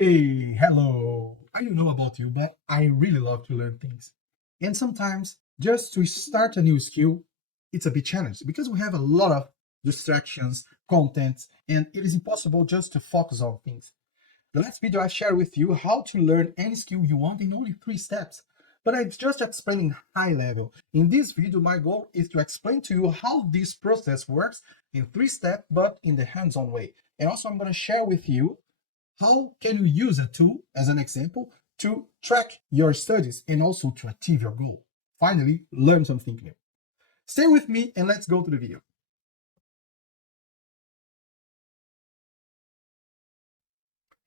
Hey, hello. I don't know about you, but I really love to learn things. And sometimes just to start a new skill, it's a bit challenging because we have a lot of distractions, content, and it is impossible just to focus on things. The last video I shared with you how to learn any skill you want in only 3 steps. But I'm just explaining high level. In this video, my goal is to explain to you how this process works in 3 steps, but in the hands-on way. And also I'm going to share with you how can you use a tool, as an example, to track your studies and also to achieve your goal? Finally, learn something new. Stay with me and let's go to the video.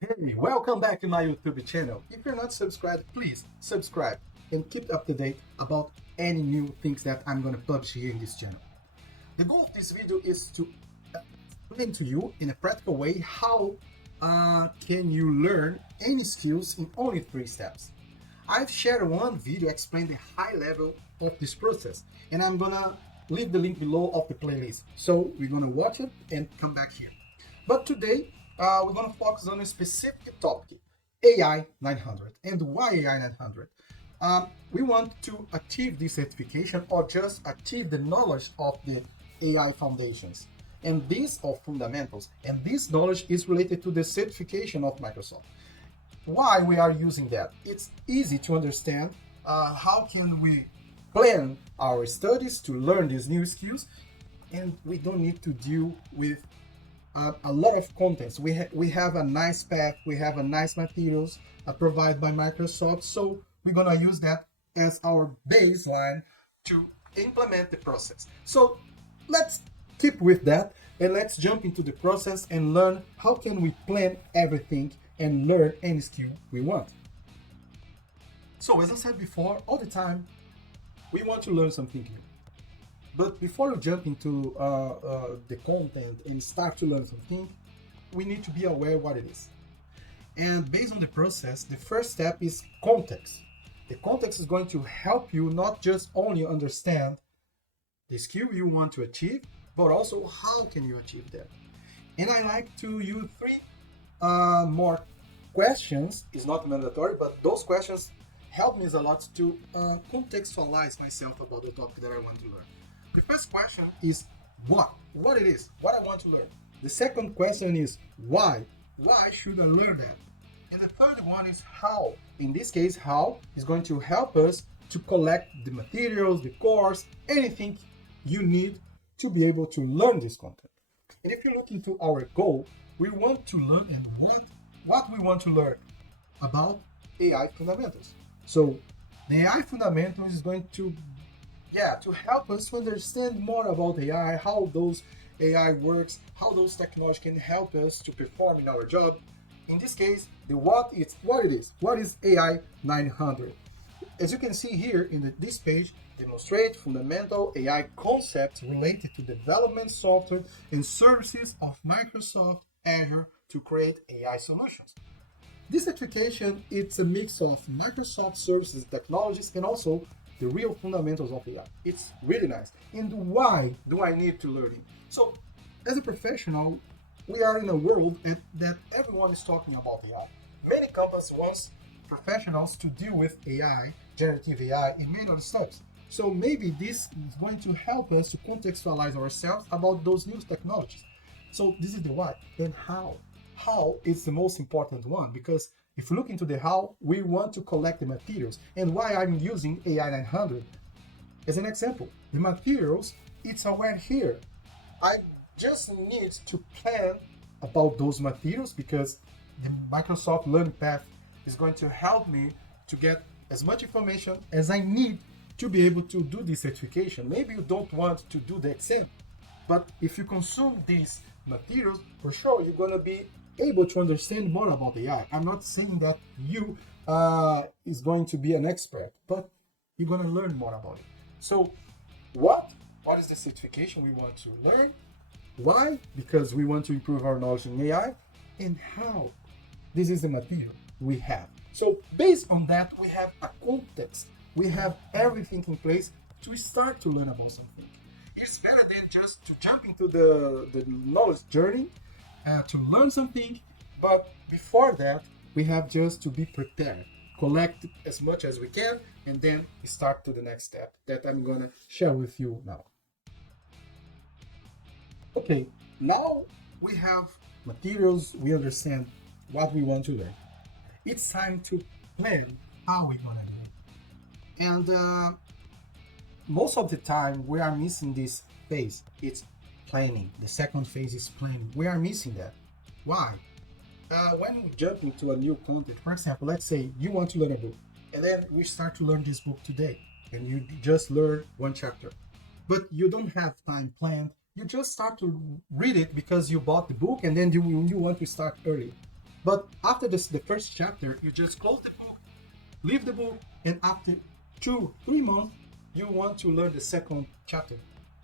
Hey, welcome back to my YouTube channel. If you're not subscribed, please subscribe and keep up to date about any new things that I'm going to publish here in this channel. The goal of this video is to explain to you in a practical way how can you learn any skills in only 3 steps. I've shared one video explaining the high level of this process, and I'm gonna leave the link below of the playlist. So we're gonna watch it and come back here. But today, we're gonna focus on a specific topic, AI 900. And why AI 900? We want to achieve this certification or just achieve the knowledge of the AI foundations. And these are fundamentals. And this knowledge is related to the certification of Microsoft. Why we are using that? It's easy to understand how can we plan our studies to learn these new skills, and we don't need to deal with a lot of contents. We have a nice pack, we have a nice materials provided by Microsoft, so we're gonna use that as our baseline to implement the process. So let's keep with that and let's jump into the process and learn how can we plan everything and learn any skill we want. So as I said before, all the time we want to learn something new. But before we jump into the content and start to learn something, we need to be aware what it is. And based on the process, the first step is context. The context is going to help you not just only understand the skill you want to achieve, but also how can you achieve that. And I like to use three more questions. It's not mandatory, but those questions help me a lot to contextualize myself about the topic that I want to learn. The first question is what it is, what I want to learn. The second question is why should I learn that? And the third one is how. In this case, how is going to help us to collect the materials, the course, anything you need to be able to learn this content. And if you look into our goal, we want to learn and what we want to learn about AI fundamentals. So the AI fundamentals is going to help us to understand more about AI, how those AI works, how those technologies can help us to perform in our job. In this case, the what it is. What is AI 900? As you can see here in this page, demonstrate fundamental AI concepts related to development software and services of Microsoft Azure to create AI solutions. This certification, it's a mix of Microsoft services, technologies, and also the real fundamentals of AI. It's really nice. And why do I need to learn it? So, as a professional, we are in a world that everyone is talking about AI. Many companies want professionals to deal with AI, generative AI, in many other steps. So maybe this is going to help us to contextualize ourselves about those new technologies. So this is the why. Then how? How is the most important one, because if you look into the how, we want to collect the materials. And why I'm using AI 900 as an example. The materials, it's already here. I just need to plan about those materials because the Microsoft Learning Path is going to help me to get as much information as I need to be able to do this certification. Maybe you don't want to do the exam, but if you consume these materials, for sure you're going to be able to understand more about AI. I'm not saying that you is going to be an expert, but you're going to learn more about it. So what is the certification we want to learn? Why? Because we want to improve our knowledge in AI. And how? This is the material we have. So based on that, we have a context. We have everything in place to start to learn about something. It's better than just to jump into the knowledge journey to learn something. But before that, we have just to be prepared, collect as much as we can, and then start to the next step that I'm gonna share with you now. Okay, now we have materials, we understand what we want to learn. It's time to plan how we're gonna do it. And most of the time we are missing this phase. It's planning. The second phase is planning. We are missing that. Why? When we jump into a new content, for example, let's say you want to learn a book, and then we start to learn this book today, and you just learn one chapter, but you don't have time planned. You just start to read it because you bought the book, and then you want to start early. But after this, the first chapter, you just close the book, leave the book, and after 2-3 months, you want to learn the second chapter.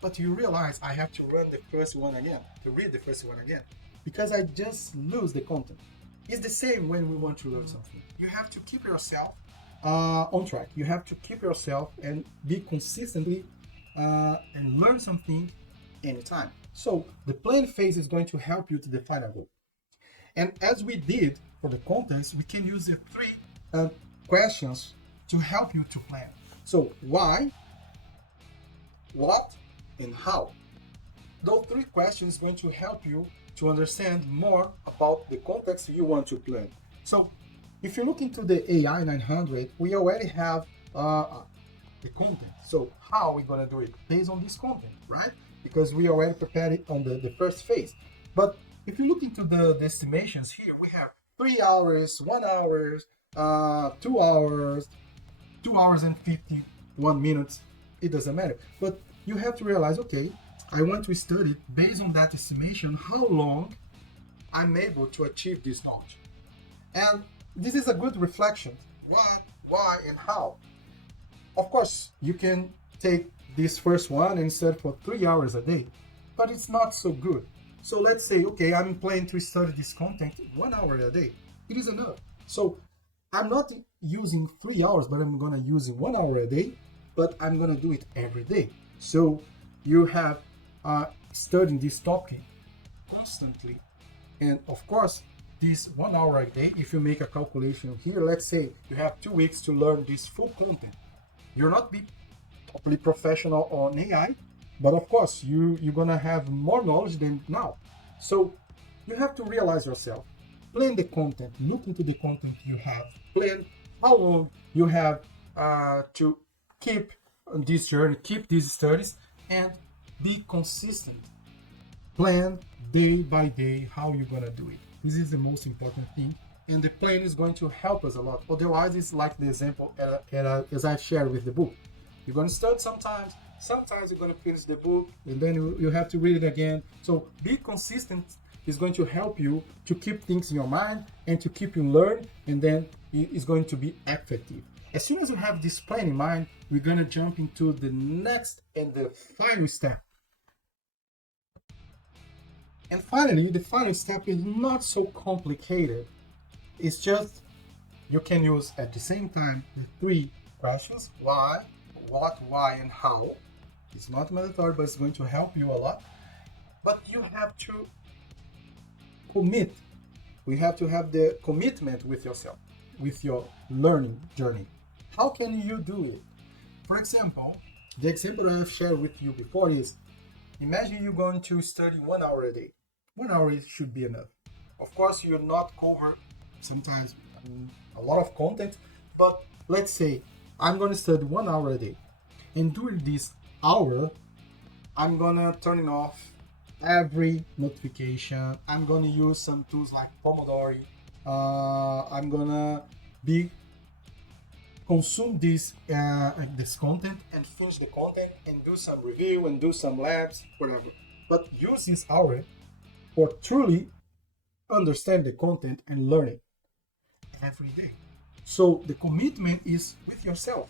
But you realize I have to run the first one again, to read the first one again, because I just lose the content. It's the same when we want to learn something. You have to keep yourself on track. You have to keep yourself and be consistently and learn something anytime. So the plan phase is going to help you to define a goal. And as we did for the contents, we can use the 3 questions to help you to plan. So why, what, and how. Those 3 questions are going to help you to understand more about the context you want to plan. So if you look into the AI 900, we already have the content. So how are we going to do it? Based on this content, right? Because we already prepared it on the first phase. But if you look into the estimations here, we have 3 hours, 1 hour, 2 hours, 2 hours and 51 minutes. It doesn't matter. But you have to realize, okay, I want to study based on that estimation how long I'm able to achieve this knowledge. And this is a good reflection. What, why, and how. Of course, you can take this first one and study for 3 hours a day, but it's not so good. So let's say, okay, I'm planning to study this content 1 hour a day. It is enough. So I'm not using 3 hours, but I'm gonna use 1 hour a day, but I'm gonna do it every day. So you have studying this topic constantly. And of course, this 1 hour a day, if you make a calculation here, let's say you have 2 weeks to learn this full content. You're not be totally professional on AI, but of course, you're gonna have more knowledge than now. So you have to realize yourself, plan the content, look into the content you have, plan how long you have to keep this journey, keep these studies, and be consistent. Plan day by day how you're gonna do it. This is the most important thing, and the plan is going to help us a lot. Otherwise, it's like the example as I shared with the book. You're gonna start sometimes you're gonna finish the book, and then you have to read it again. So be consistent is going to help you to keep things in your mind and to keep you learn, and then it's going to be effective. As soon as you have this plan in mind, we're gonna jump into the next and the final step. And finally, the final step is not so complicated. It's just you can use at the same time the 3 questions: why, what, why, and how. It's not mandatory, but it's going to help you a lot. But you have to commit. We have to have the commitment with yourself, with your learning journey. How can you do it? For example, the example I have shared with you before is, imagine you're going to study 1 hour a day. 1 hour should be enough. Of course, you're not cover sometimes a lot of content, but let's say I'm going to study 1 hour a day. And during this hour, I'm going to turn off every notification. I'm going to use some tools like Pomodoro. I'm going to consume this content and finish the content and do some review and do some labs, whatever. But use this hour for truly understand the content and learn it every day. So the commitment is with yourself,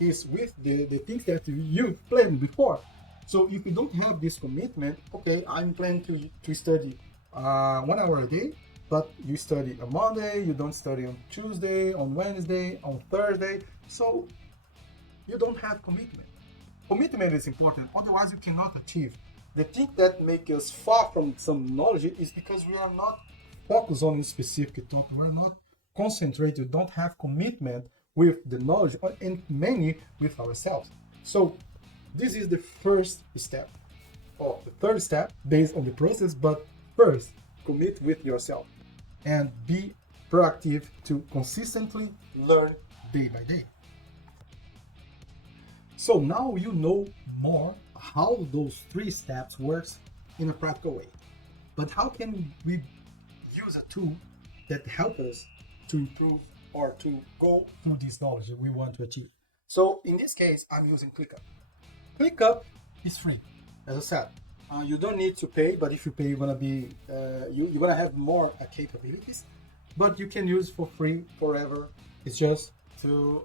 is with the things that you planned before. So if you don't have this commitment, okay, I'm planning to study 1 hour a day, but you study on Monday, you don't study on Tuesday, on Wednesday, on Thursday, so you don't have commitment. Commitment is important, otherwise you cannot achieve. The thing that makes us far from some knowledge is because we are not focused on a specific topic, we're not concentrate, you don't have commitment with the knowledge, and mainly with ourselves. So this is the first step, or the third step based on the process, but first, commit with yourself and be proactive to consistently learn day by day. So now you know more how those three steps works in a practical way. But how can we use a tool that help us to improve or to go through this knowledge that we want to achieve? So in this case, I'm using ClickUp. ClickUp is free, as I said. You don't need to pay, but if you pay, you're gonna be you're gonna have more capabilities. But you can use for free forever. It's just to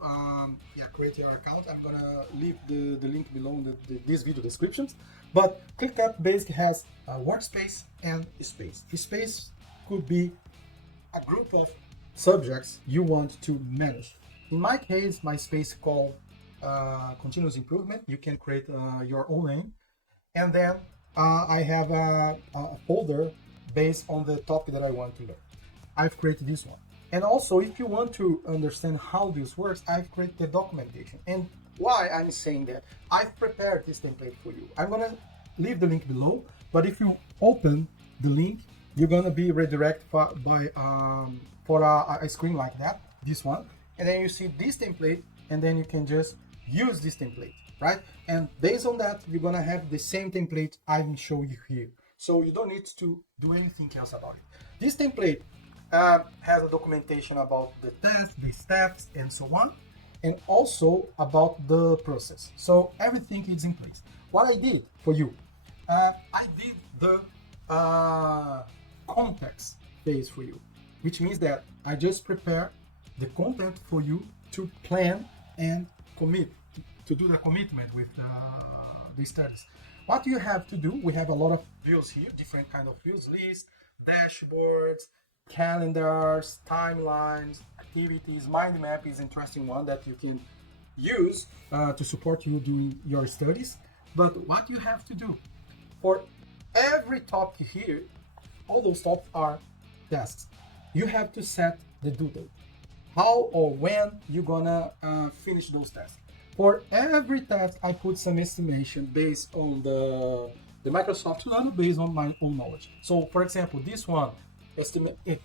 create your account. I'm gonna leave the link below in this video descriptions. But ClickUp basically has a workspace and a space. The space could be a group of subjects you want to manage. In my case, my space called continuous improvement. You can create your own name, and then I have a folder based on the topic that I want to learn. I've created this one. And also, if you want to understand how this works, I've created the documentation. And why I'm saying that, I've prepared this template for you. I'm gonna leave the link below, but if you open the link, you're gonna be redirected for a screen like that, this one. And then you see this template, and then you can just use this template, right? And based on that, you're gonna have the same template I'm showing you here. So you don't need to do anything else about it. This template has a documentation about the test, the steps, and so on, and also about the process. So everything is in place. What I did for you, I did the context phase for you, which means that I just prepare the content for you to plan and commit, to do the commitment with the studies. What you have to do, we have a lot of views here, different kind of views, lists, dashboards, calendars, timelines, activities. Mind map is an interesting one that you can use to support you doing your studies. But what you have to do, for every topic here, all those topics are tasks. You have to set the due date. How or when you're gonna finish those tasks. For every task, I put some estimation based on the Microsoft Learn, based on my own knowledge. So, for example, this one, estimate it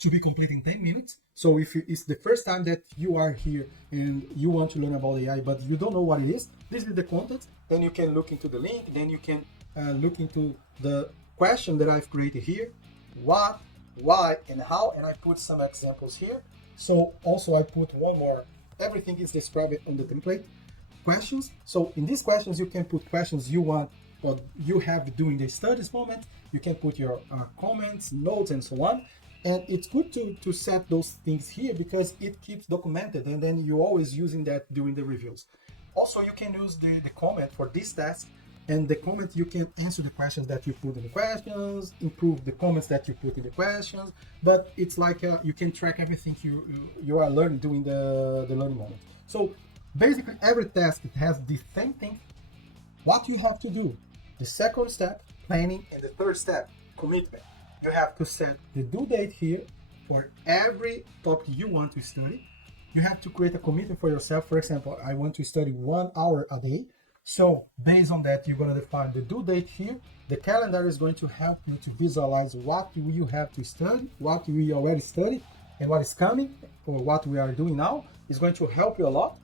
to be complete in 10 minutes. So if it's the first time that you are here and you want to learn about AI, but you don't know what it is, this is the content. Then you can look into the link. Then you can look into the question that I've created here. What, why, and how. And I put some examples here. So also I put one more. Everything is described on the template. Questions. So in these questions, you can put questions you want or you have during the studies moment. You can put your comments, notes, and so on. And it's good to set those things here because it keeps documented, and then you're always using that during the reviews. Also, you can use the comment for this task, and the comment you can answer the questions that you put in the questions, improve the comments that you put in the questions, but it's like you can track everything you are learning during the learning moment. So basically every task, it has the same thing. What you have to do, the second step, planning, and the third step, commitment. You have to set the due date here for every topic you want to study. You have to create a commitment for yourself. For example, I want to study 1 hour a day. So based on that, you're going to define the due date here. The calendar is going to help you to visualize what you have to study, what we already studied, and what is coming, or what we are doing now. Is going to help you a lot.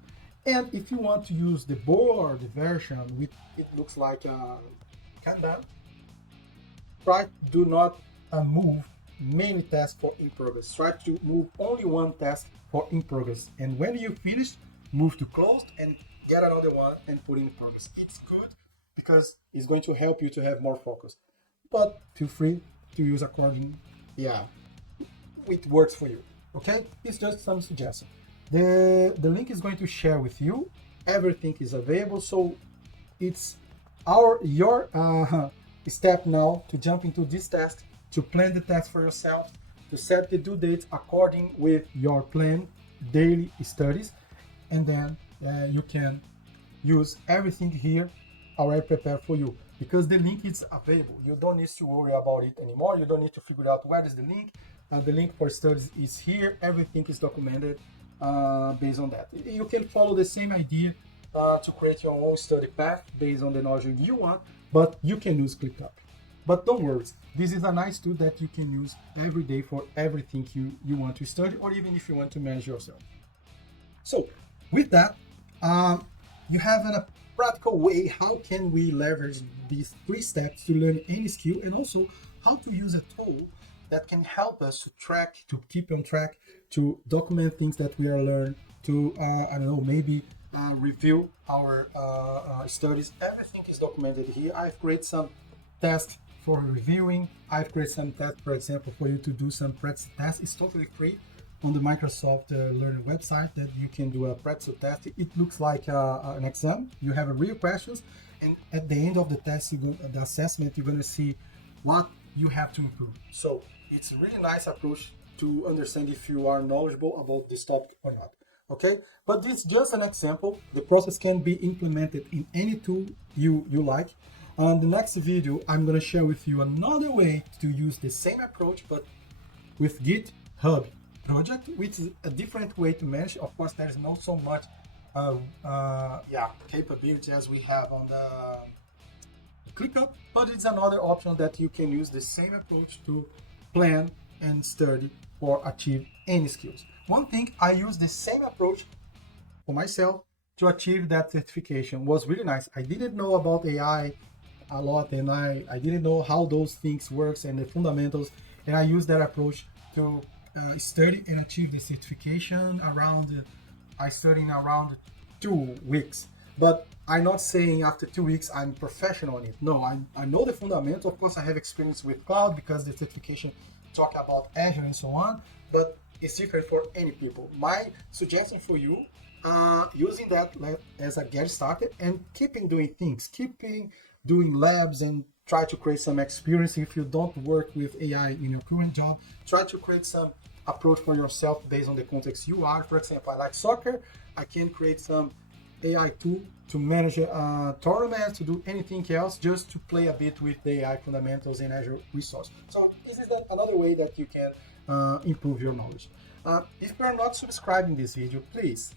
And if you want to use the board version, with it looks like a Kanban, try do not move many tasks for in progress. Try to move only one task for in progress. And when you finish, move to closed and get another one and put in progress. It's good because it's going to help you to have more focus. But feel free to use according, it works for you. Okay? It's just some suggestion. The link is going to share with you. Everything is available. So it's your step now to jump into this task, to plan the task for yourself, to set the due dates according with your plan, daily studies, and then you can use everything here already prepared for you because the link is available. You don't need to worry about it anymore. You don't need to figure out where is the link. The link for studies is here. Everything is documented based on that. You can follow the same idea to create your own study path based on the knowledge you want, but you can use ClickUp. But don't worry, this is a nice tool that you can use every day for everything you want to study, or even if you want to manage yourself. So with that, you have a practical way how can we leverage these 3 steps to learn any skill, and also how to use a tool that can help us to track, to keep on track, to document things that we are learning, to I don't know, maybe review our studies. Everything is documented here. I've created some tests for reviewing. I've created some tests, for example, for you to do some practice tests. It's totally free on the Microsoft Learning website that you can do a practice test. It looks like an exam. You have a real questions, and at the end of the test, the assessment, you're going to see what you have to improve. So it's a really nice approach to understand if you are knowledgeable about this topic or not. Okay, but this is just an example. The process can be implemented in any tool you like. On the next video, I'm going to share with you another way to use the same approach, but with GitHub project, which is a different way to manage. Of course, there is not so much capability as we have on the ClickUp, but it's another option that you can use the same approach to plan and study or achieve any skills. One thing, I use the same approach for myself to achieve that certification. Was really nice. I didn't know about AI a lot, and I didn't know how those things works and the fundamentals, and I used that approach to study and achieve the certification I studied in around 2 weeks. But I'm not saying after 2 weeks I'm professional in it. No, I know the fundamentals. Of course, I have experience with cloud because the certification talk about Azure and so on, but it's different for any people. My suggestion for you, using that as a get started and keeping doing things, keeping doing labs, and try to create some experience. If you don't work with AI in your current job, try to create some approach for yourself based on the context you are. For example, I like soccer. I can create some AI tool to manage tournaments, to do anything else, just to play a bit with the AI fundamentals and Azure resource. So this is another way that you can improve your knowledge. If you are not subscribing this video, please,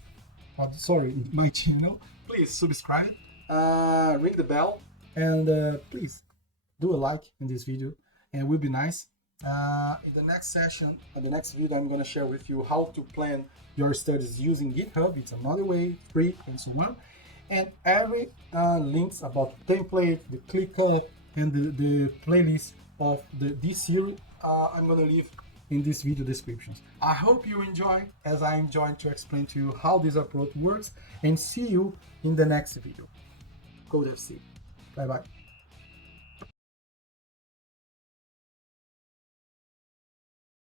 my channel, please subscribe, ring the bell, and please do a like in this video, and it will be nice. In the next session, in the next video, I'm going to share with you how to plan your studies using GitHub. It's another way, free, and so on. And every links about the template, the ClickUp, and the playlist of this series, I'm going to leave in this video descriptions. I hope you enjoy, as I enjoyed to explain to you how this approach works, and see you in the next video. codefc. Bye bye.